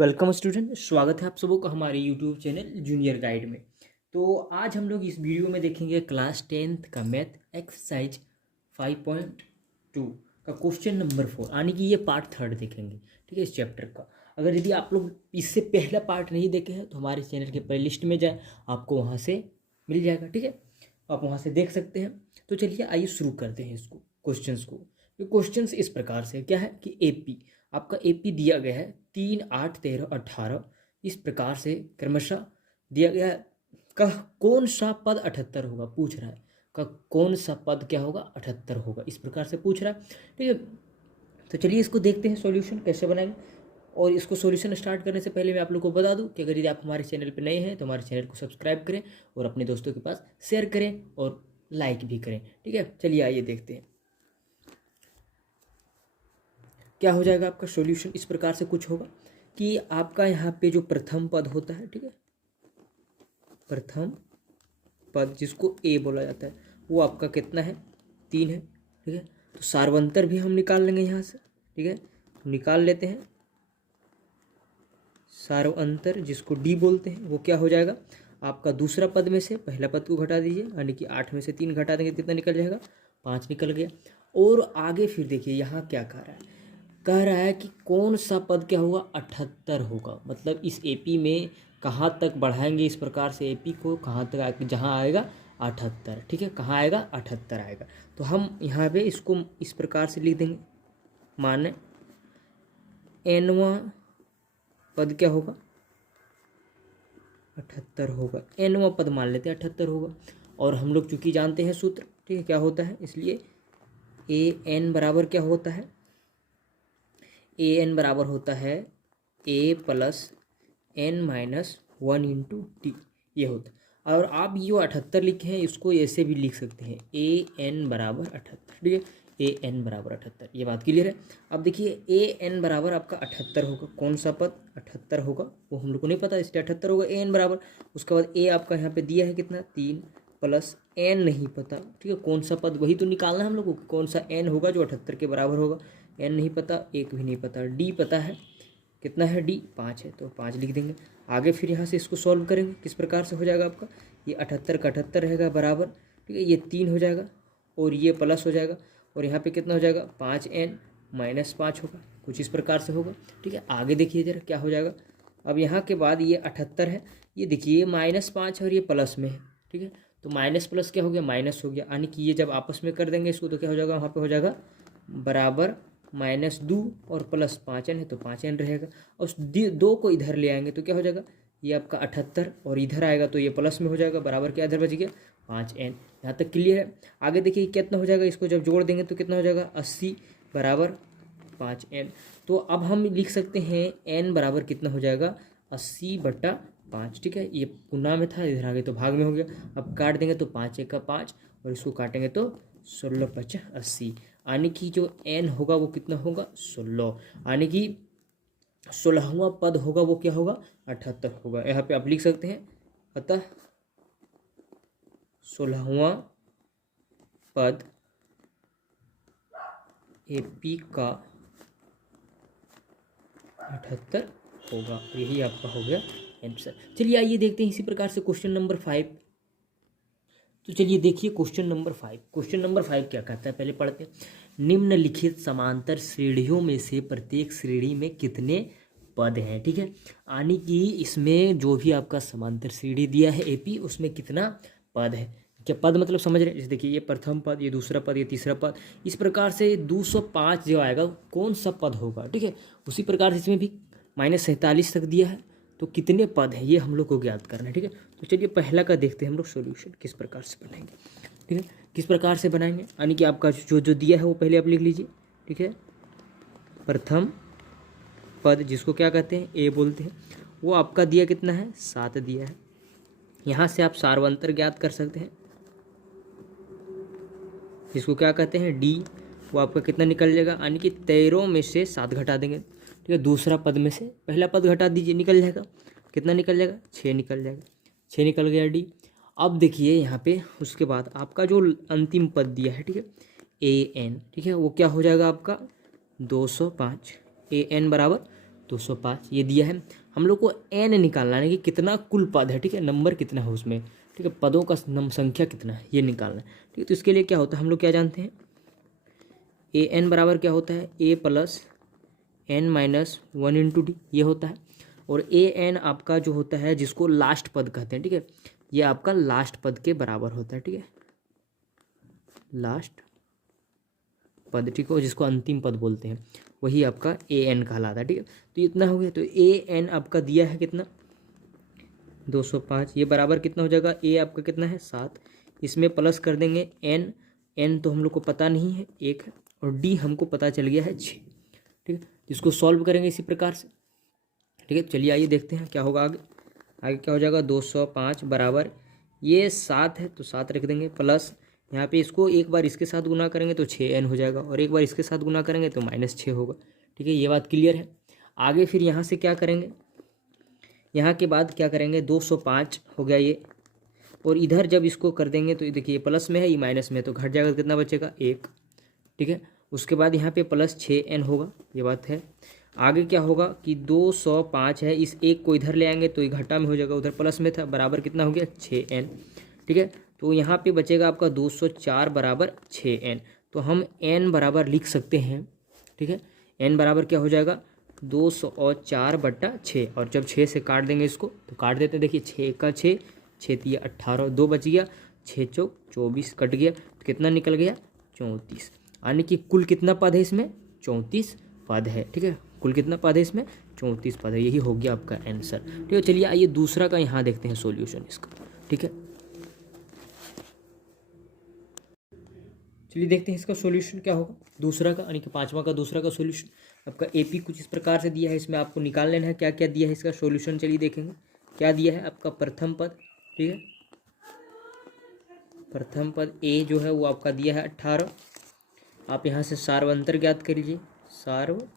Welcome student, स्वागत है आप सबों का हमारे यूट्यूब चैनल जूनियर गाइड में। तो आज हम लोग इस वीडियो में देखेंगे क्लास 10th का मैथ एक्सरसाइज 5.2 का क्वेश्चन नंबर 4, यानी कि ये पार्ट 3 देखेंगे। ठीक है, इस चैप्टर का। अगर यदि आप लोग इससे पहला पार्ट नहीं देखे हैं तो हमारे चैनल के प्लेलिस्ट में जाए, आपको वहाँ से मिल जाएगा। ठीक है, आप वहाँ से देख सकते हैं। तो चलिए आइए शुरू करते हैं इसको, क्वेश्चंस को। ये क्वेश्चंस इस प्रकार से क्या है कि एपी, आपका एपी दिया गया है 3, 8, 13, 18 इस प्रकार से क्रमशः दिया गया है। कह कौन सा पद 78 होगा, पूछ रहा है। का कौन सा पद क्या होगा, 78 होगा, इस प्रकार से पूछ रहा है। ठीक है, तो चलिए इसको देखते हैं सॉल्यूशन कैसे बनाएंगे। और इसको सॉल्यूशन स्टार्ट करने से पहले मैं आप लोग को बता दूं कि अगर यदि आप हमारे चैनल पर नए हैं तो हमारे चैनल को सब्सक्राइब करें और अपने दोस्तों के पास शेयर करें और लाइक भी करें। ठीक है, चलिए आइए देखते हैं क्या हो जाएगा। आपका सॉल्यूशन इस प्रकार से कुछ होगा कि आपका यहाँ पे जो प्रथम पद होता है, ठीक है, प्रथम पद जिसको ए बोला जाता है, वो आपका कितना है, 3 है। ठीक है, तो सार्वंतर भी हम निकाल लेंगे यहाँ से। ठीक है, निकाल लेते हैं। सार्वंतर जिसको डी बोलते हैं वो क्या हो जाएगा, आपका दूसरा पद में से पहला पद को घटा दीजिए, यानी कि 8 में से 3 घटा देंगे, कितना निकल जाएगा, 5 निकल गया। और आगे फिर देखिए यहाँ क्या कह रहा है, कह रहा है कि कौन सा पद क्या होगा, 78 होगा। मतलब इस एपी में कहाँ तक बढ़ाएंगे इस प्रकार से एपी को, कहाँ तक जहाँ आएगा 78। ठीक है, कहाँ आएगा, 78 आएगा। तो हम यहाँ पे इसको इस प्रकार से लिख देंगे, माने एनवा पद क्या होगा, 78 होगा। एनवा पद मान लेते हैं 78 होगा। और हम लोग चूंकि जानते हैं सूत्र, ठीक है, क्या होता है, इसलिए ए एन बराबर क्या होता है, ए एन बराबर होता है a plus n minus 1 into t, ये होता है। और आप ये 78 लिखे हैं, इसको ऐसे भी लिख सकते हैं, ए एन बराबर 78। ठीक है, ए एन बराबर 78, ये बात क्लियर है। अब देखिए ए एन बराबर आपका 78 होगा। कौन सा पद 78 होगा वो हम लोग को नहीं पता, इसलिए 78 होगा ए एन बराबर। उसके बाद ए आपका यहाँ पे दिया है कितना, 3 प्लस एन नहीं पता। ठीक है, कौन सा पद वही तो निकालना है हम लोग को, कौन सा एन होगा जो 78 के बराबर होगा। एन नहीं पता, एक भी नहीं पता। डी पता है, कितना है डी, 5 है, तो 5 लिख देंगे। आगे फिर यहाँ से इसको सॉल्व करेंगे, किस प्रकार से हो जाएगा आपका, ये 78 का 78 रहेगा बराबर। ठीक है, ये 3 हो जाएगा और ये प्लस हो जाएगा, और यहाँ पे कितना हो जाएगा, 5n माइनस 5 होगा, कुछ इस प्रकार से होगा। ठीक है, आगे देखिए जरा क्या हो जाएगा। अब यहाँ के बाद ये 78 है, ये देखिए -5 है और ये प्लस में है। ठीक है, तो माइनस प्लस क्या हो गया, माइनस हो गया, यानी कि ये जब आपस में कर देंगे इसको तो क्या हो जाएगा, वहाँ पे हो जाएगा बराबर -2 और प्लस 5n है तो 5n रहेगा। और उस 2 को इधर ले आएंगे तो क्या हो जाएगा, ये आपका 78 और इधर आएगा तो ये प्लस में हो जाएगा, बराबर क्या इधर बच गया, 5n। यहाँ तक क्लियर है। आगे देखिए कितना हो जाएगा, इसको जब जोड़ देंगे तो कितना हो जाएगा, 80 बराबर 5n। तो अब हम लिख सकते हैं n बराबर कितना हो जाएगा, 80/5। ठीक है, ये गुना में था, इधर आगे तो भाग में हो गया। अब काट देंगे तो 5 1 का 5 और इसको काटेंगे तो 16 5 80, यानी कि जो n होगा वो कितना होगा, 16, यानी कि 16वां पद होगा वो क्या होगा, 78 होगा। यहाँ पे आप लिख सकते हैं, अतः 16वां पद एपी का 78 होगा। यही आपका हो गया आंसर। चलिए आइए देखते हैं इसी प्रकार से क्वेश्चन नंबर 5। तो चलिए देखिए क्वेश्चन नंबर 5। क्वेश्चन नंबर 5 क्या कहता है, पहले पढ़ते हैं। निम्नलिखित समांतर श्रेणियों में से प्रत्येक श्रेणी में कितने पद हैं। ठीक है, यानी कि इसमें जो भी आपका समांतर श्रेणी दिया है एपी, उसमें कितना पद है। क्या पद मतलब समझ रहे हैं, जैसे देखिए ये प्रथम पद, ये दूसरा पद, ये तीसरा पद, इस प्रकार से 205 जो आएगा कौन सा पद होगा। ठीक है, उसी प्रकार से इसमें भी -47 तक दिया है, तो कितने पद हैं ये हम लोग को ज्ञात करना है। ठीक है, तो चलिए पहला का देखते हैं हम लोग सॉल्यूशन किस प्रकार से बनाएंगे। ठीक है, किस प्रकार से बनाएंगे, यानी कि आपका जो जो दिया है वो पहले आप लिख लीजिए। ठीक है, प्रथम पद जिसको क्या कहते हैं, ए बोलते हैं, वो आपका दिया कितना है, 7 दिया है। यहाँ से आप सार्वंतर ज्ञात कर सकते हैं, जिसको क्या कहते हैं डी, वो आपका कितना निकल जाएगा, यानी कि 13 में से 7 घटा देंगे। ठीक है, दूसरा पद में से पहला पद घटा दीजिए, निकल जाएगा, कितना निकल जाएगा, 6 निकल जाएगा, 6 निकल गया डी। अब देखिए यहाँ पे उसके बाद आपका जो अंतिम पद दिया है, ठीक है, ए एन, ठीक है, वो क्या हो जाएगा आपका 205, ए एन बराबर 205 ये दिया है। हम लोग को n निकालना है कि कितना कुल पद है, ठीक है, नंबर कितना है उसमें, ठीक है, पदों का संख्या कितना है ये निकालना है, ठीक है। तो इसके लिए क्या होता है, हम लोग क्या जानते हैं, ए एन बराबर क्या होता है, a plus n minus 1 into d ये होता है। और ए एन आपका जो होता है जिसको लास्ट पद कहते हैं, ठीक है, ये आपका लास्ट पद के बराबर होता है, ठीक है, लास्ट पद, ठीक है, जिसको अंतिम पद बोलते हैं वही आपका ए एन कहलाता है, ठीक है। तो इतना हो गया। तो ए एन आपका दिया है कितना, 205, ये बराबर कितना हो जाएगा, ए आपका कितना है 7, इसमें प्लस कर देंगे एन, एन तो हम लोग को पता नहीं है 1 है, और डी हमको पता चल गया है 6, ठीक है। इसको सॉल्व करेंगे इसी प्रकार से, ठीक है। चलिए आइए देखते हैं क्या होगा आगे। आगे क्या हो जाएगा, 205 बराबर ये 7 है तो 7 रख देंगे, प्लस यहाँ पे इसको एक बार इसके साथ गुना करेंगे तो 6n हो जाएगा, और एक बार इसके साथ गुना करेंगे तो -6 होगा, ठीक है, ये बात क्लियर है। आगे फिर यहाँ से क्या करेंगे, यहाँ के बाद क्या करेंगे, 205 हो गया ये, और इधर जब इसको कर देंगे तो देखिए ये प्लस में है, ये माइनस में है, तो घट जाएगा, कितना बचेगा 1, ठीक है। उसके बाद यहाँ पे प्लस 6n होगा, ये बात है। आगे क्या होगा कि 205 है, इस एक को इधर ले आएंगे तो ये घटा में हो जाएगा, उधर प्लस में था, बराबर कितना हो गया 6n, ठीक है। तो यहाँ पे बचेगा आपका 204 बराबर 6n। तो हम n बराबर लिख सकते हैं, ठीक है, n बराबर क्या हो जाएगा 204/6, और जब 6 से काट देंगे इसको तो काट देते हैं, देखिए 6 का 6, 6 3 18, 2 बच गया, 6 चौक 24 कट गया, तो कितना निकल गया 34, यानी कि कुल कितना पद है इसमें 34 पद है, ठीक है, कुल कितना पद है इसमें 34 पद है, यही हो गया आपका आंसर, ठीक है। चलिए आइए दूसरा का यहाँ देखते हैं सॉल्यूशन इसका, ठीक है। चलिए देखते हैं इसका सॉल्यूशन क्या होगा दूसरा का, यानी कि 5वां का दूसरा का सॉल्यूशन। आपका एपी कुछ इस प्रकार से दिया है, इसमें आपको निकाल लेना है क्या क्या दिया है इसका सॉल्यूशन। चलिए देखेंगे क्या दिया है, आपका प्रथम पद, ठीक है, प्रथम पद ए जो है वो आपका दिया है 18, आप यहाँ से सार्वंतर ज्ञात कर लीजिए, सार्वंतर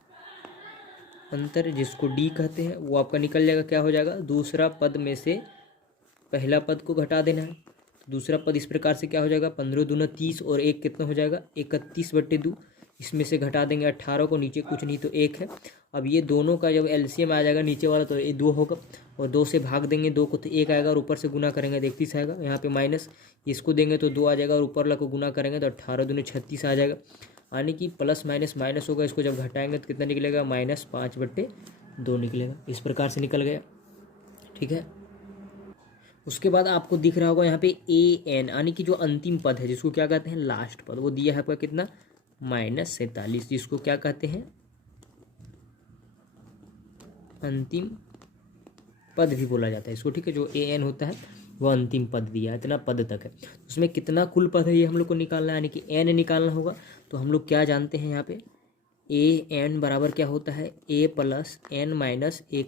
जिसको डी कहते हैं वो आपका निकल जाएगा, क्या हो जाएगा, दूसरा पद में से पहला पद को घटा देना है, तो दूसरा पद इस प्रकार से क्या हो जाएगा, 15 दूना 30, और एक कितना हो जाएगा 31/2, इसमें से घटा देंगे 18 को, नीचे कुछ नहीं तो 1 है। अब ये दोनों का जब एलसीएम आ जाएगा नीचे वाला तो ये 2 होगा, और 2 से भाग देंगे 2 को तो 1 आएगा, और ऊपर से गुना करेंगे 31 आएगा, यहाँ पे माइनस इसको देंगे तो 2 आ जाएगा, और ऊपर वाला को गुना करेंगे तो 18 दूनी 36 आ जाएगा, यानी कि प्लस माइनस माइनस होगा, इसको जब घटाएंगे तो कितना निकलेगा -5/2 निकलेगा, इस प्रकार से निकल गया, ठीक है। उसके बाद आपको दिख रहा होगा यहाँ पे ए एन, यानी कि जो अंतिम पद है जिसको क्या कहते हैं लास्ट पद, वो दिया है आपका कितना -47, जिसको क्या कहते हैं अंतिम पद भी बोला जाता है इसको, ठीक है। जो ए एन होता है वो अंतिम पद दिया है, इतना पद तक है, उसमें कितना कुल पद है ये हम लोग को निकालना है, यानी कि एन निकालना होगा। तो हम लोग क्या जानते हैं यहाँ पे, ए एन बराबर क्या होता है, a plus n minus 1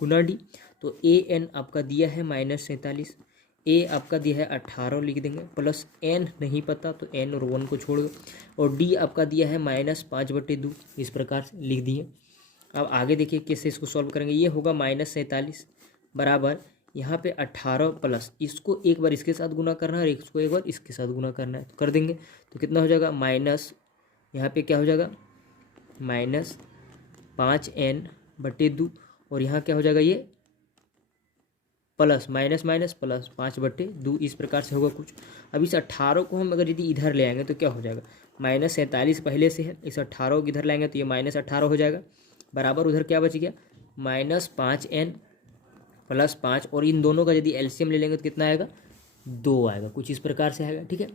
Guna D. तो ए एन आपका दिया है -47, ए आपका दिया है 18 लिख देंगे, प्लस एन नहीं पता तो एन और 1 को छोड़ दो, और डी आपका दिया है -5/2, इस प्रकार से लिख दिए। अब आगे देखिए कैसे इसको सॉल्व करेंगे, ये होगा -47 बराबर यहाँ पे 18 प्लस इसको एक बार इसके साथ गुना करना है और इसको एक बार इसके साथ गुना करना है, तो कर देंगे तो कितना हो जाएगा माइनस, यहाँ पे क्या हो जाएगा -5n/2, और यहाँ क्या हो जाएगा ये प्लस माइनस माइनस प्लस 5/2, इस प्रकार से होगा कुछ। अब इस 18 को हम अगर यदि इधर ले आएंगे तो क्या हो जाएगा, -47 पहले से है, इस 18 को इधर लाएंगे तो ये -18 हो जाएगा, बराबर उधर क्या बच गया -5n प्लस 5, और इन दोनों का यदि एलसीएम ले लेंगे तो कितना आएगा 2 आएगा, कुछ इस प्रकार से आएगा, ठीक है।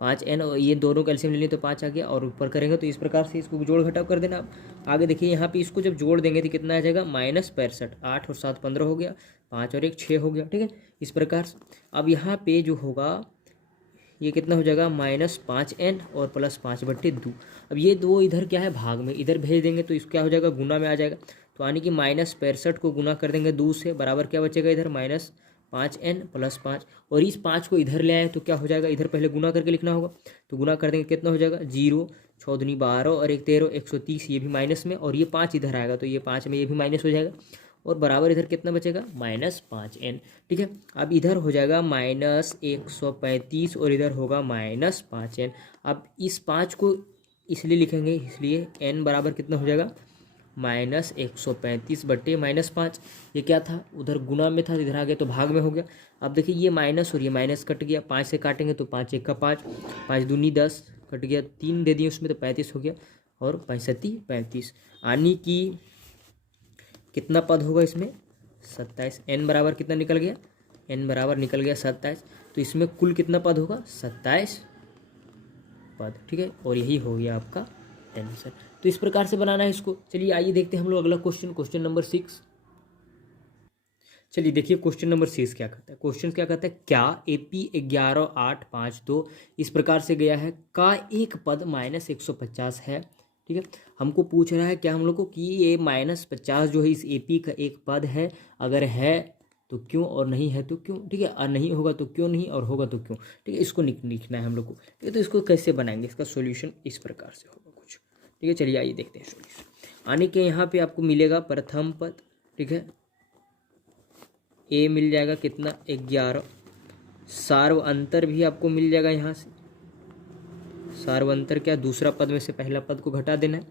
5n और ये दोनों का एलसीएम ले लें तो 5 आ गया, और ऊपर करेंगे तो इस प्रकार से इसको जोड़ घटाव कर देना। आप आगे देखिए यहाँ पे इसको जब जोड़ देंगे तो कितना आ जाएगा -65, 8 और 7 15 हो गया, 5 और 1 6 हो गया, ठीक है, इस प्रकार से। अब यहाँ पे जो होगा ये कितना हो जाएगा -5n और प्लस 5/2। अब ये दो इधर क्या है भाग में, इधर भेज देंगे तो इसको क्या हो जाएगा गुना में आ जाएगा, तो यानी कि -65 को गुना कर देंगे 2 से, बराबर क्या बचेगा इधर -5n प्लस 5, और इस 5 को इधर ले आए तो क्या हो जाएगा, इधर पहले गुना करके लिखना होगा, तो गुना कर देंगे कितना हो जाएगा 0 6 दूनी 12 और 1 13 130, ये भी माइनस में, और ये 5 इधर आएगा तो ये 5 में ये भी माइनस हो जाएगा, और बराबर इधर कितना बचेगा -5n, ठीक है। अब इधर हो जाएगा -135 और इधर होगा -5n। अब इस 5 को इसलिए लिखेंगे, इसलिए n बराबर कितना हो जाएगा -135/-5। ये क्या था, उधर गुना में था, इधर आ गया तो भाग में हो गया। अब देखिए ये माइनस और ये माइनस कट गया, 5 से काटेंगे तो 5 1 का 5, 5 दूनी 10, कट गया 3 दे दिए उसमें तो 35 हो गया, और 65 35, यानी कि कितना पद होगा इसमें 27। n बराबर कितना निकल गया, n बराबर निकल गया 27। तो इसमें कुल कितना पद होगा 27 पद, ठीक है, और यही हो गया आपका आंसर। तो इस प्रकार से बनाना है इसको। चलिए आइए देखते हैं हम लोग अगला क्वेश्चन, क्वेश्चन नंबर 6। चलिए देखिए क्वेश्चन नंबर 6 क्या कहता है। क्वेश्चन क्या कहता है, क्या AP 11 8 5 2 इस प्रकार से गया है का एक पद -150 है, ठीक है। हमको पूछ रहा है क्या हम लोग को कि ये -50 जो है इस AP का एक पद है, अगर है तो क्यों और नहीं है तो क्यों, ठीक है, और नहीं होगा तो क्यों नहीं और होगा तो क्यों, ठीक है। इसको लिखना है हम लोग को, ठीक है। तो इसको कैसे बनाएंगे, इसका सॉल्यूशन इस प्रकार से होगा कुछ, ठीक है। चलिए आइए देखते हैं सॉल्यूशन। आने के यहाँ पे आपको मिलेगा प्रथम पद, ठीक है, ए मिल जाएगा कितना 11, सार्व अंतर भी आपको मिल जाएगा यहाँ से। सार्व अंतर क्या, दूसरा पद में से पहला पद को घटा देना है,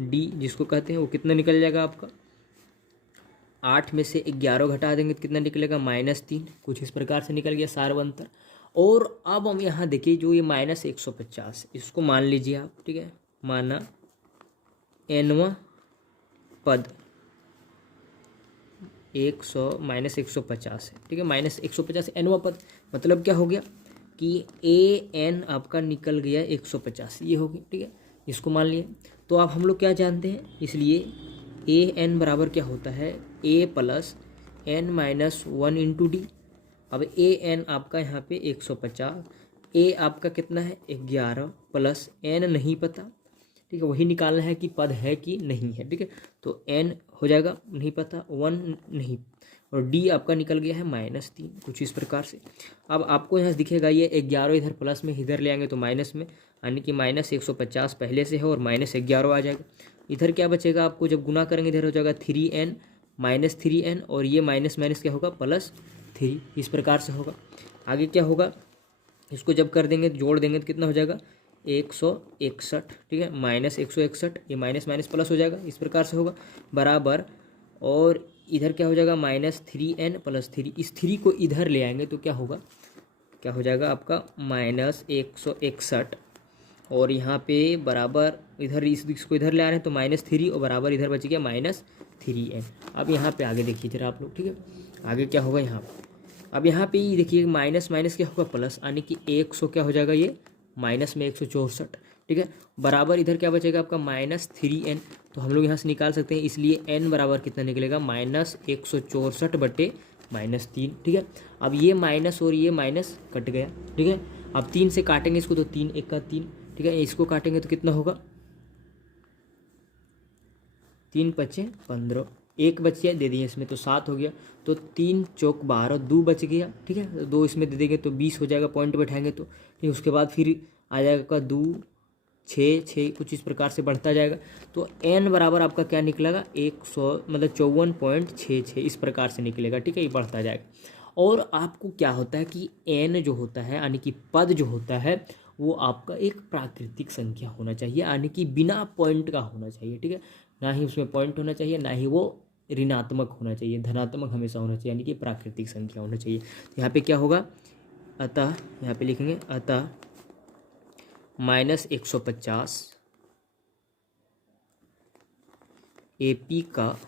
डी जिसको कहते हैं, वो कितना निकल जाएगा आपका 8 में से 11 घटा देंगे तो कितना निकलेगा -3, कुछ इस प्रकार से निकल गया सार्व अंतर। और अब हम यहाँ देखिए जो ये -150 इसको मान लीजिए आप, ठीक है, माना nवां पद 150 है, ठीक है, -150 nवां पद, मतलब क्या हो गया कि an आपका निकल गया 150, ये हो गया, ठीक है, इसको मान लिए। तो अब हम लोग क्या जानते हैं, इसलिए an बराबर क्या होता है a + n - 1 × d। अब an आपका यहाँ पे 150, a आपका कितना है 11 + n नहीं पता, ठीक है, वही निकालना है कि पद है कि नहीं है, ठीक है। तो n हो जाएगा नहीं पता, 1 नहीं, और d आपका निकल गया है -3, कुछ इस प्रकार से। अब आपको यहाँ दिखेगा ये 11 इधर प्लस में, इधर ले आएंगे तो माइनस में, यानी कि -150 पहले से है और -11 आ जाएगा। इधर क्या बचेगा आपको, जब गुना करेंगे इधर हो जाएगा 3n -3n, और ये माइनस माइनस क्या होगा +3, इस प्रकार से होगा। आगे क्या होगा, इसको जब कर देंगे जोड़ देंगे तो कितना हो जाएगा 161, ठीक है, -161, ये माइनस माइनस प्लस हो जाएगा, इस प्रकार से होगा बराबर। और इधर क्या हो जाएगा -3n + 3, इस 3 को इधर ले आएंगे तो क्या होगा, क्या हो जाएगा आपका -161, और यहाँ पे बराबर इधर इसको इधर ले आ रहे हैं तो -3, और बराबर इधर बच गया -3n। अब यहाँ पे आगे देखिए जरा आप लोग, ठीक है, आगे क्या होगा यहाँ पे, अब यहाँ पे देखिए माइनस माइनस क्या होगा प्लस, यानी कि 100 क्या हो जाएगा ये माइनस में 164, ठीक है, बराबर इधर क्या बचेगा आपका -3n। तो हम लोग यहाँ से निकाल सकते हैं, इसलिए n बराबर कितना निकलेगा -164/-3, ठीक है। अब ये माइनस और ये माइनस कट गया, ठीक है। अब 3 से काटेंगे इसको तो 3 1 का 3, ठीक है, इसको काटेंगे तो कितना होगा 3 5 15, एक बच गया दे दिए इसमें तो 7 हो गया, तो 3 चौक 12, 2 बच गया, ठीक है, 2 इसमें दे देंगे तो 20 हो जाएगा, पॉइंट बैठाएंगे तो, ठीक, उसके बाद फिर आ जाएगा का 2 6 6, कुछ इस प्रकार से बढ़ता जाएगा। तो n बराबर आपका क्या निकलेगा 100, मतलब 54.66 इस प्रकार से निकलेगा, ठीक है, ये बढ़ता जाएगा। और आपको क्या होता है कि n जो होता है, यानी कि पद जो होता है वो आपका एक प्राकृतिक संख्या होना चाहिए, यानी कि बिना पॉइंट का होना चाहिए, ठीक है, ना ही उसमें पॉइंट होना चाहिए, ना ही वो ऋणात्मक होना चाहिए, धनात्मक हमेशा होना चाहिए, यानी कि प्राकृतिक संख्या होना चाहिए। तो यहाँ पे क्या होगा, अतः यहाँ पे लिखेंगे अतः -150 AP का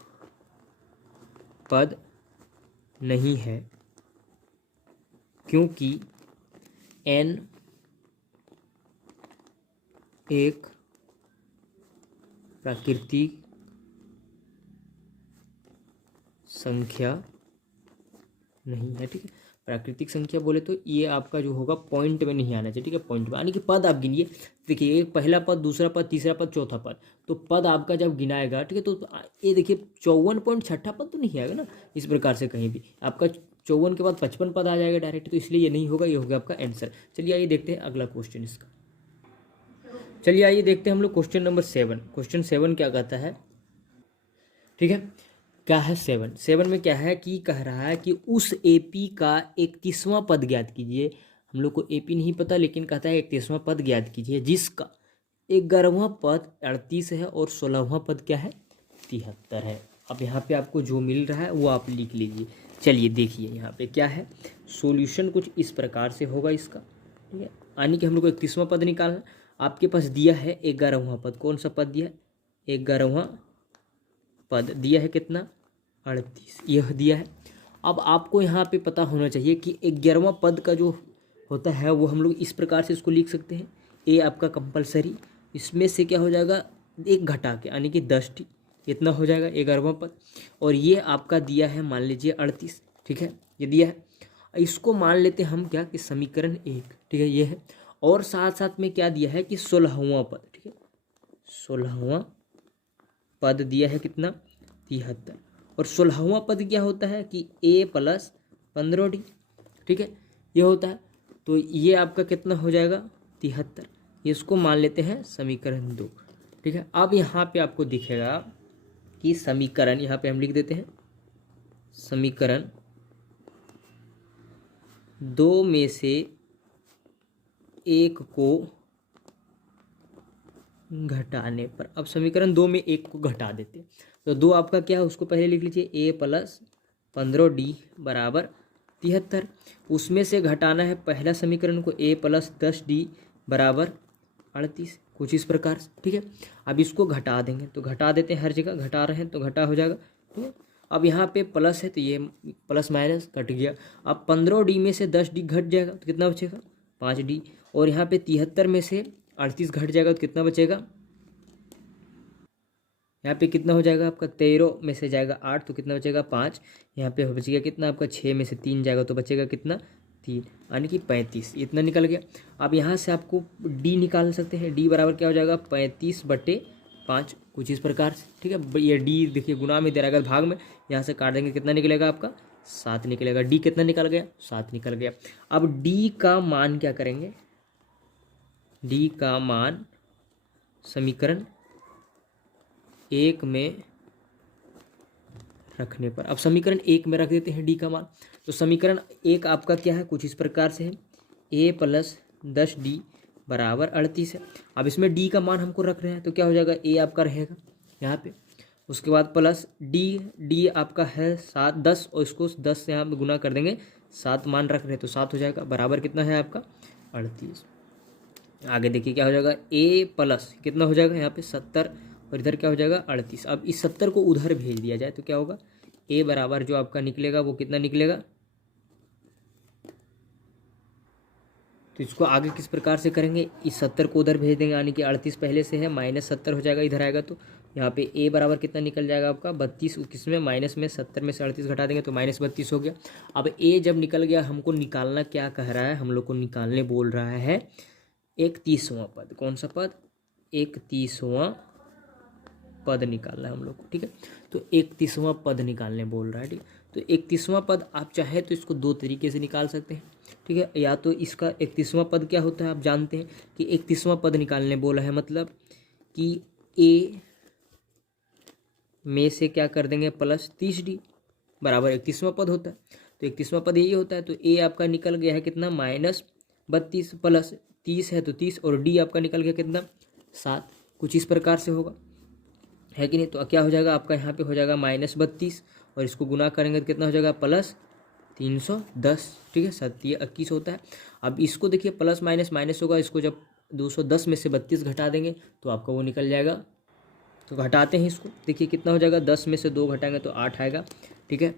पद नहीं है, क्योंकि n एक प्राकृतिक संख्या नहीं है, ठीक है। प्राकृतिक संख्या बोले तो ये आपका जो होगा पॉइंट में नहीं आना चाहिए, ठीक है, पॉइंट में, यानी कि पद आप गिनिए, देखिए एक पहला पद, दूसरा पद, तीसरा पद, चौथा पद, तो पद आपका जब गिनाएगा, ठीक है, तो ये देखिए 54.6 पद तो नहीं आएगा ना, इस प्रकार से कहीं भी आपका 54 के बाद 55 पद आ जाएगा डायरेक्ट, तो इसलिए ये नहीं होगा, ये होगा आपका आंसर। चलिए आइए देखते हैं अगला क्वेश्चन इसका। चलिए आइए देखते हैं हम लोग क्वेश्चन नंबर 7। क्वेश्चन 7 क्या कहता है, ठीक है, क्या है 7 में क्या है कि कह रहा है कि उस AP का 31वां पद ज्ञात कीजिए। हम लोग को AP नहीं पता, लेकिन कहता है 31वां पद ज्ञात कीजिए जिसका 11वां पद 38 है और 16वां पद क्या है 73 है। अब यहाँ पे आपको जो मिल रहा है वो आप लिख लीजिए। चलिए देखिए यहाँ पे क्या है, सॉल्यूशन कुछ इस प्रकार से होगा इसका, ठीक है। यानी कि हम लोग को 31वां पद निकालना है। आपके पास दिया है 11वां पद, कौन सा पद दिया है, 11वां पद दिया है कितना, 38, यह दिया है। अब आपको यहाँ पे पता होना चाहिए कि 11वां पद का जो होता है वो हम लोग इस प्रकार से इसको लिख सकते हैं, ए आपका कंपलसरी, इसमें से क्या हो जाएगा एक घटा के, यानी कि 10t, इतना हो जाएगा 11वां पद। और ये आपका दिया है मान लीजिए 38, ठीक है, ये दिया है। इसको मान लेते हैं हम क्या कि समीकरण 1, ठीक है, ये है। और साथ साथ में क्या दिया है कि 16वां पद, ठीक है, 16वां पद दिया है कितना, 73। और 16वां पद क्या होता है कि a + 15d, ठीक है, ये होता है। तो ये आपका कितना हो जाएगा 73, इसको मान लेते हैं समीकरण 2, ठीक है। अब यहाँ पे आपको दिखेगा कि समीकरण, यहाँ पे हम लिख देते हैं समीकरण 2 में से एक को घटाने पर, अब समीकरण 2 में एक को घटा देते हैं। तो 2 आपका क्या है उसको पहले लिख लीजिए, a + 15d = 73। उसमें से घटाना है पहला समीकरण को, a + 10d = 38, कुछ इस प्रकार से, ठीक है। अब इसको घटा देंगे, तो घटा देते हैं, हर जगह घटा रहे हैं तो घटा हो जाएगा, ठीक है। अब यहाँ पे प्लस है तो ये प्लस माइनस कट गया। अब 15d में से 10d घट जाएगा तो कितना बचेगा 5d। और यहाँ पे 73 में से 38 घट जाएगा तो कितना बचेगा, यहाँ पे कितना हो जाएगा आपका, 13 में से जाएगा 8 तो कितना बचेगा 5। यहाँ पे बच गया कितना आपका, 6 में से 3 जाएगा तो बचेगा कितना 3, यानी कि 35, इतना निकल गया। अब यहाँ से आपको डी निकाल सकते हैं, डी बराबर क्या हो जाएगा 35/5, कुछ इस प्रकार से, ठीक है। ये डी देखिए गुना में दे रहा है भाग में, यहाँ से काट देंगे कितना निकलेगा आपका 7 निकलेगा। डी कितना निकल गया 7 निकल गया। अब डी का मान क्या करेंगे, डी का मान समीकरण 1 में रखने पर, अब समीकरण 1 में रख देते हैं डी का मान। तो समीकरण 1 आपका क्या है, कुछ इस प्रकार से है, a + 10d = 38 है। अब इसमें डी का मान हमको रख रहे हैं तो क्या हो जाएगा, a आपका रहेगा यहाँ पे, उसके बाद प्लस डी आपका है 7 10, और इसको 10 से यहाँ पे गुना कर देंगे, 7 मान रख रहे हैं तो 7 हो जाएगा, बराबर कितना है आपका 38। आगे देखिए क्या हो जाएगा, a प्लस कितना हो जाएगा यहाँ पे 70, और इधर क्या हो जाएगा 38। अब इस 70 को उधर भेज दिया जाए तो क्या होगा, a बराबर जो आपका निकलेगा वो कितना निकलेगा। तो इसको आगे किस प्रकार से करेंगे, इस 70 को उधर भेज देंगे, यानी कि 38 पहले से है, -70 हो जाएगा, इधर आएगा तो यहाँ पे a बराबर कितना निकल जाएगा आपका 32, किसमें माइनस में 70 में से 38 घटा देंगे तो -32 हो गया। अब a जब निकल गया, हमको निकालना क्या कह रहा है, हम लोग को निकालने बोल रहा है 31वां पद, कौन सा पद 31वां पद निकालना है हम लोग को, ठीक है। तो 31वां पद निकालने बोल रहा है, ठीक है। तो 31वां पद आप चाहे तो इसको 2 तरीके से निकाल सकते हैं, ठीक है। या तो इसका 31वां पद क्या होता है आप जानते हैं कि 31वां पद निकालने बोला है, मतलब कि a में से क्या कर देंगे प्लस 30d बराबर 31वां पद होता है। तो 31वां पद यही होता है। तो a आपका निकल गया है कितना -32 प्लस 30 है तो 30, और d आपका निकल गया कितना 7, कुछ इस प्रकार से होगा, है कि नहीं। तो क्या हो जाएगा आपका यहाँ पे हो जाएगा -32, और इसको गुना करेंगे तो कितना हो जाएगा +310, ठीक है, 7×21 होता है। अब इसको देखिए प्लस माइनस माइनस होगा, इसको जब 210 में से 32 घटा देंगे तो आपका वो निकल जाएगा। तो घटाते हैं इसको, देखिए कितना हो जाएगा, 10 में से 2 घटाएंगे तो 8 आएगा, ठीक है।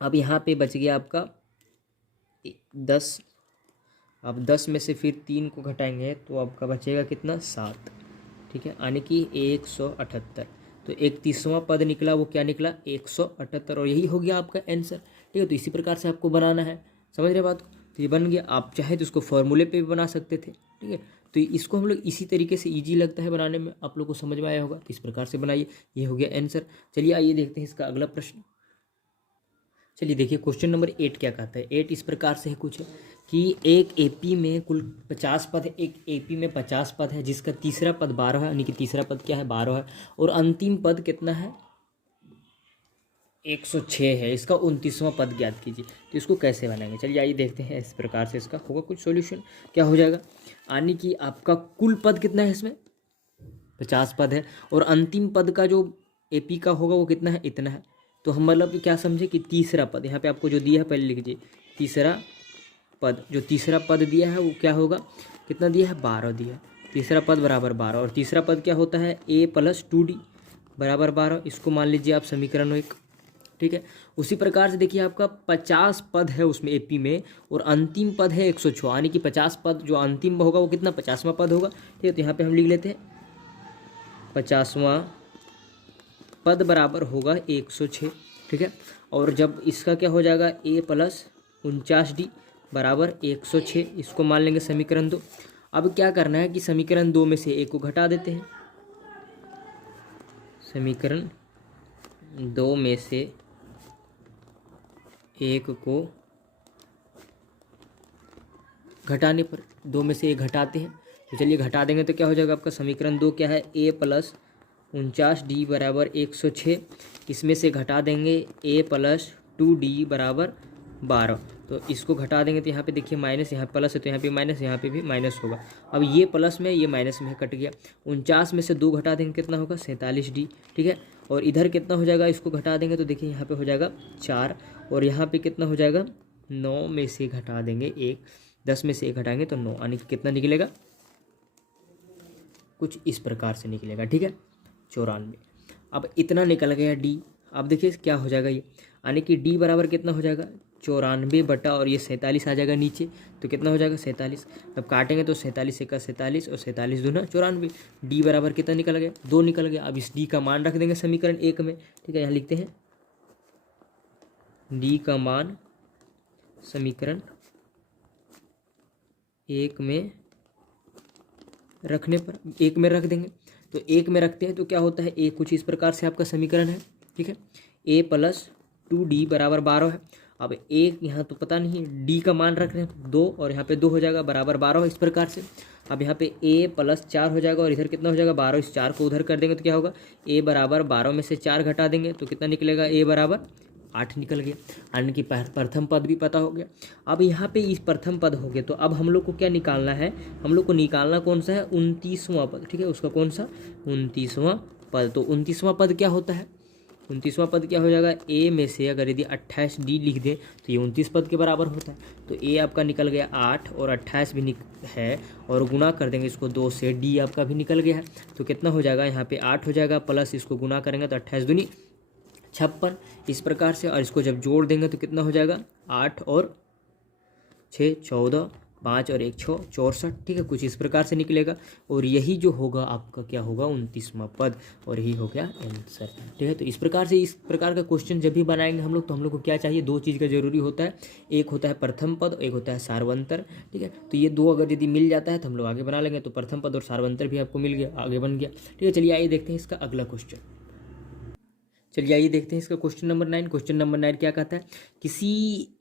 अब यहाँ पे बच गया आपका 10, अब 10 में से फिर 3 को घटाएंगे तो आपका बचेगा कितना 7, ठीक है, यानी कि 178। तो 31वां पद निकला, वो क्या निकला 178, और यही हो गया आपका आंसर, ठीक है। तो इसी प्रकार से आपको बनाना है, समझ रहे बात को। तो ये बन गया, आप चाहे तो इसको फॉर्मूले पे भी बना सकते थे, ठीक है। तो इसको हम लोग इसी तरीके से इजी लगता है बनाने में, आप लोग को समझ में आया होगा, तो इस प्रकार से बनाइए, ये हो गया आंसर। चलिए आइए देखते हैं इसका अगला प्रश्न। चलिए देखिए क्वेश्चन नंबर 8 क्या कहता है। 8 इस प्रकार से है कुछ कि एक एपी में कुल 50 पद है, एक एपी में 50 पद है, जिसका तीसरा पद 12 है, यानी कि तीसरा पद क्या है 12 है, और अंतिम पद कितना है 106 है। इसका 29वां पद ज्ञात कीजिए। तो इसको कैसे बनाएंगे, चलिए आइए देखते हैं। इस प्रकार से इसका होगा कुछ सॉल्यूशन, क्या हो जाएगा, यानी कि आपका कुल पद कितना है, इसमें 50 पद है, और अंतिम पद का जो ए पी का होगा वो कितना है, इतना है। तो हम मतलब कि क्या समझे कि तीसरा पद यहाँ पे आपको जो दिया है पहले लिख लीजिए, तीसरा पद, जो तीसरा पद दिया है वो क्या होगा, कितना दिया है, 12 दिया है। तीसरा पद बराबर 12, और तीसरा पद क्या होता है, a + 2d बराबर 12। इसको मान लीजिए आप समीकरण 1, ठीक है। उसी प्रकार से देखिए आपका 50 पद है उसमें एपी में, और अंतिम पद है 106, यानी कि 50 पद जो अंतिम होगा वो कितना, 50वां पद होगा, ठीक है। तो यहाँ पे हम लिख लेते हैं 50वां पद बराबर होगा 106, ठीक है। और जब इसका क्या हो जाएगा, a + 49d बराबर 106, इसको मान लेंगे समीकरण 2। अब क्या करना है कि समीकरण 2 में से एक को घटा देते हैं, समीकरण 2 में से एक को घटाने पर, 2 में से एक घटाते हैं, तो चलिए घटा देंगे तो क्या हो जाएगा आपका समीकरण 2 क्या है, a + 49d बराबर 106, इसमें से घटा देंगे a + 2d बराबर 12। तो इसको घटा देंगे तो यहाँ पे देखिए माइनस, यहाँ प्लस है तो यहाँ पे माइनस, यहाँ पे भी माइनस होगा। अब ये प्लस में ये माइनस में कट गया। 49 में से 2 घटा देंगे कितना होगा, 47d, ठीक है। और इधर कितना हो जाएगा, इसको घटा देंगे तो देखिए यहाँ पे हो जाएगा 4, और यहाँ पे कितना हो जाएगा, 9 में से घटा देंगे 1, 10 में से 1 घटाएंगे तो 9, यानी कि कितना निकलेगा, कुछ इस प्रकार से निकलेगा, ठीक है, 94। अब इतना निकल गया d। अब देखिए क्या हो जाएगा ये, यानी कि d बराबर कितना हो जाएगा, 94 बटा, और ये 47 आ जाएगा नीचे, तो कितना हो जाएगा 47। अब काटेंगे तो 47 × 47 और 47 दूना 94, d बराबर कितना निकल गया, 2 निकल गया। अब इस d का मान रख देंगे समीकरण 1 में, ठीक है। यहाँ लिखते हैं d का मान समीकरण 1 में रखने पर, 1 में रख देंगे। तो 1 में रखते हैं तो क्या होता है, a कुछ इस प्रकार से आपका समीकरण है, ठीक है। a + 2d बराबर 12 है। अब एक यहाँ तो पता नहीं है, d का मान रख रहे हैं 2, और यहाँ पे 2 हो जाएगा बराबर 12 इस प्रकार से। अब यहाँ पे a + 4 हो जाएगा, और इधर कितना हो जाएगा 12, इस 4 को उधर कर देंगे तो क्या होगा, a बराबर 12 में से 4 घटा देंगे तो कितना निकलेगा, a बराबर 8 निकल गया, यानी कि प्रथम पद भी पता हो गया। अब यहाँ पे इस प्रथम पद हो गया, तो अब हम लोग को क्या निकालना है, हम लोग को निकालना कौन सा है, 29वां पद, ठीक है। उसका कौन सा, 29वां पद। तो 29वां पद क्या होता है, 29वां पद क्या हो जाएगा, a में से अगर यदि 28d लिख दें तो ये 29 पद के बराबर होता है। तो a आपका निकल गया 8, और 28 भी है, और गुना कर देंगे इसको 2 से, d आपका भी निकल गया है। तो कितना हो जाएगा, यहाँ पे 8 हो जाएगा, प्लस इसको गुना करेंगे तो 28 दूनी 56 इस प्रकार से। और इसको जब जोड़ देंगे तो कितना हो जाएगा, 8 और 6 14, 5 और 1 6 64, ठीक है, कुछ इस प्रकार से निकलेगा। और यही जो होगा आपका क्या होगा, 29वां पद, और यही हो गया आंसर, ठीक है। तो इस प्रकार से, इस प्रकार का क्वेश्चन जब भी बनाएंगे हम लोग, तो हम लोग को क्या चाहिए, 2 चीज़ का जरूरी होता है, एक होता है प्रथम पद, एक होता है सार्वंतर, ठीक है। तो ये 2 अगर यदि मिल जाता है तो हम लोग आगे बना लेंगे। तो प्रथम पद और सार्वंतर भी आपको मिल गया, आगे बन गया, ठीक है। चलिए आइए देखते हैं इसका अगला क्वेश्चन। चलिए आइए देखते हैं इसका क्वेश्चन नंबर 9। क्वेश्चन नंबर 9 क्या कहता है,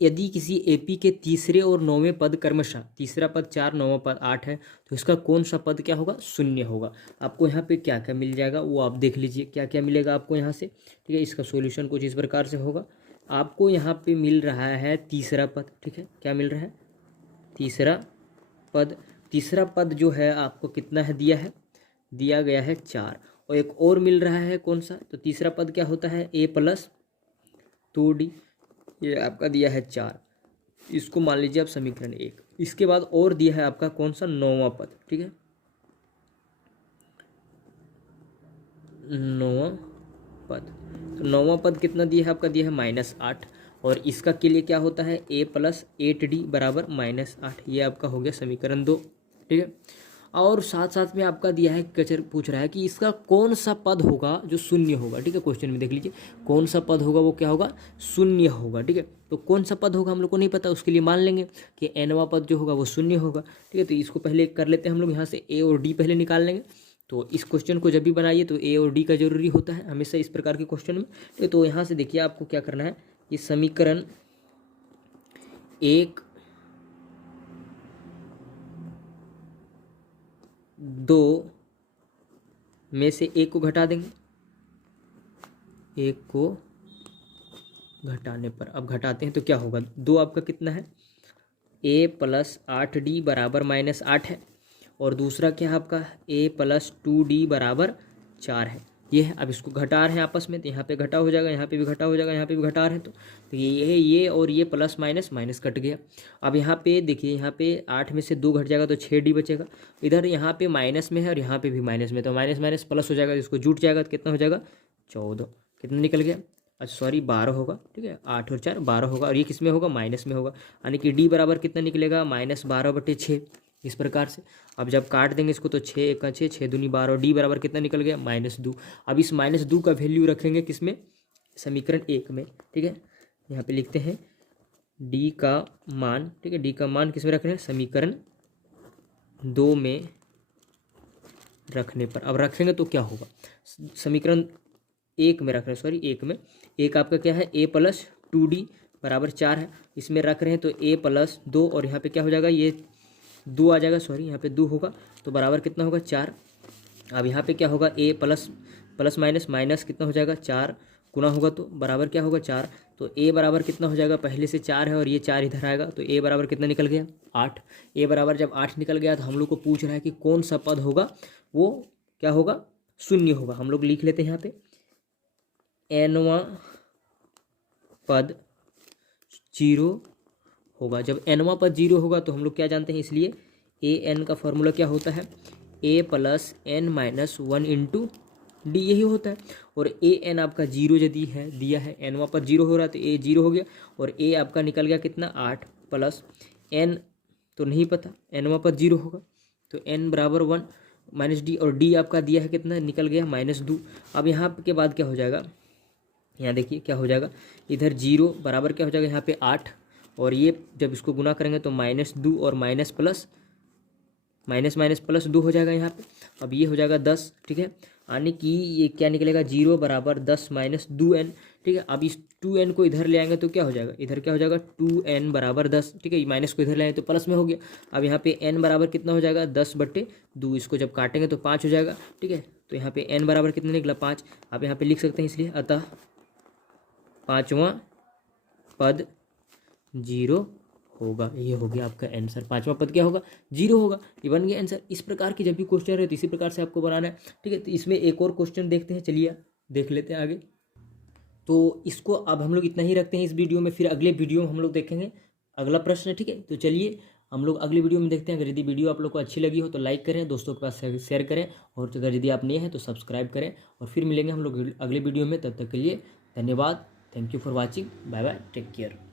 यदि किसी एपी के तीसरे और 9वें पद क्रमशः, तीसरा पद 4, 9वां पद 8 है, तो इसका कौन सा पद क्या होगा, 0 होगा। आपको यहाँ पे क्या क्या मिल जाएगा वो आप देख लीजिए, क्या क्या मिलेगा आपको यहाँ से, ठीक है। इसका सोल्यूशन कुछ इस प्रकार से होगा। आपको यहाँ पे मिल रहा है तीसरा पद, ठीक है, क्या मिल रहा है, तीसरा पद। तीसरा पद जो है आपको कितना है, दिया गया है 4, और एक और मिल रहा है कौन सा, तो तीसरा पद क्या होता है, a + 2d, ये आपका दिया है 4, इसको मान लीजिए आप समीकरण 1। इसके बाद और दिया है आपका कौन सा, 9वां पद, ठीक है, 9वां पद। तो 9वां पद कितना दिया है आपका, दिया है -8, और इसका के लिए क्या होता है, a + 8d बराबर -8, ये आपका हो गया समीकरण 2, ठीक है। और साथ साथ में आपका दिया है, क्वेश्चन पूछ रहा है कि इसका कौन सा पद होगा जो 0 होगा, ठीक है। क्वेश्चन में देख लीजिए कौन सा पद होगा वो क्या होगा, 0 होगा, ठीक है। तो कौन सा पद होगा हम लोग को नहीं पता, उसके लिए मान लेंगे कि nवां पद जो होगा वो 0 होगा, ठीक है। तो इसको पहले कर लेते हैं हम लोग, यहाँ से a और d पहले निकाल लेंगे। तो इस क्वेश्चन को जब भी बनाइए तो a और d का जरूरी होता है हमेशा इस प्रकार के क्वेश्चन में, ठीक है। तो यहाँ से देखिए आपको क्या करना है, ये समीकरण 1, 2 में से 1 को घटा देंगे, 1 को घटाने पर, अब घटाते हैं तो क्या होगा, 2 आपका कितना है, a + 8d बराबर -8 है, और दूसरा क्या है आपका, a + 2d बराबर 4 है। ये है। अब इसको घटा रहे हैं आपस में, तो यहाँ पे घटा हो जाएगा, यहाँ पे भी घटा हो जाएगा, यहाँ पे भी घटा रहे हैं, तो ये है ये, और ये प्लस माइनस माइनस कट गया। अब यहाँ पे देखिए, यहाँ पे 8 में से 2 घट जाएगा तो 6D बचेगा। इधर यहाँ पे माइनस में है और यहाँ पे भी माइनस में, तो माइनस माइनस प्लस हो जाएगा, इसको जुट जाएगा तो कितना हो जाएगा 14। कितना निकल गया, अच्छा सॉरी 12 होगा, ठीक है, 8 और 4 12 होगा, और ये किस में होगा, माइनस में होगा, यानी कि D बराबर कितना निकलेगा, -12/6। इस प्रकार से अब जब काट देंगे इसको तो 6 1 6, 6 दूनी 12, और D बराबर कितना निकल गया, -2। अब इस -2 का वैल्यू रखेंगे किस में, समीकरण 1 में, ठीक है। यहाँ पे लिखते हैं D का मान, ठीक है, D का मान किस में रख रहे हैं, समीकरण 2 में रखने पर। अब रखेंगे तो क्या होगा, समीकरण 1 में रख रहे हैं, सॉरी 1 में, एक आपका क्या है, a + 2D बराबर 4 है, इसमें रख रहे हैं तो a + 2, और यहाँ पे क्या हो जाएगा, ये 2 आ जाएगा, सॉरी यहाँ पे 2 होगा, तो बराबर कितना होगा 4। अब यहाँ पे क्या होगा, a प्लस माइनस माइनस कितना हो जाएगा 4 गुना होगा तो बराबर क्या होगा 4, तो a बराबर कितना हो जाएगा, पहले से 4 है और ये 4 इधर आएगा, तो a बराबर कितना निकल गया 8। a बराबर जब 8 निकल गया तो हम लोग को पूछ रहा है कि कौन सा पद होगा वो क्या होगा, शून्य होगा। हम लोग लिख लेते हैं यहाँ पे nवां पद 0 होगा। जब nवां पद 0 होगा तो हम लोग क्या जानते हैं, इसलिए an का फॉर्मूला क्या होता है, a + n - 1 × d, यही होता है। और an आपका 0 यदि है दिया है, nवां पद 0 हो रहा है तो a 0 हो गया, और a आपका निकल गया कितना 8 + n तो नहीं पता, nवां पद 0 होगा तो n बराबर 1 - d, और d आपका दिया है कितना, निकल गया -2। अब यहाँ के बाद क्या हो जाएगा, यहाँ देखिए क्या हो जाएगा, इधर 0 बराबर क्या हो जाएगा, यहाँ पे 8, और ये जब इसको गुना करेंगे तो -2 और माइनस माइनस प्लस 2 हो जाएगा यहाँ पे। अब ये हो जाएगा 10, ठीक है, यानी कि ये क्या निकलेगा 0 बराबर 10 - 2n, ठीक है। अब इस 2n को इधर ले आएंगे तो क्या हो जाएगा, इधर क्या हो जाएगा 2n बराबर 10, ठीक है, माइनस को इधर ले आए तो प्लस में हो गया। अब यहाँ पे n बराबर कितना हो जाएगा 10/2, इसको जब काटेंगे तो 5 हो जाएगा, ठीक है, तो यहाँ पे n बराबर कितना निकला 5। अब यहाँ पे लिख सकते हैं इसलिए, अतः 5वां पद 0 होगा। ये हो गया आपका आंसर, 5वां पद क्या होगा 0 होगा, ये बन गया आंसर। इस प्रकार की जब भी क्वेश्चन रहे तो इसी प्रकार से आपको बनाना है, ठीक है। तो इसमें एक और क्वेश्चन देखते हैं, चलिए देख लेते हैं आगे। तो इसको अब हम लोग इतना ही रखते हैं इस वीडियो में, फिर अगले वीडियो में हम लोग देखेंगे अगला प्रश्न, ठीक है। तो चलिए हम लोग अगले वीडियो में देखते हैं। अगर यदि वीडियो आप लोग को अच्छी लगी हो तो लाइक करें, दोस्तों के पास शेयर करें, और अगर यदि आप नए हैं तो सब्सक्राइब करें, और फिर मिलेंगे हम लोग अगले वीडियो में। तब तक के लिए धन्यवाद, thank you for watching, bye bye, take care.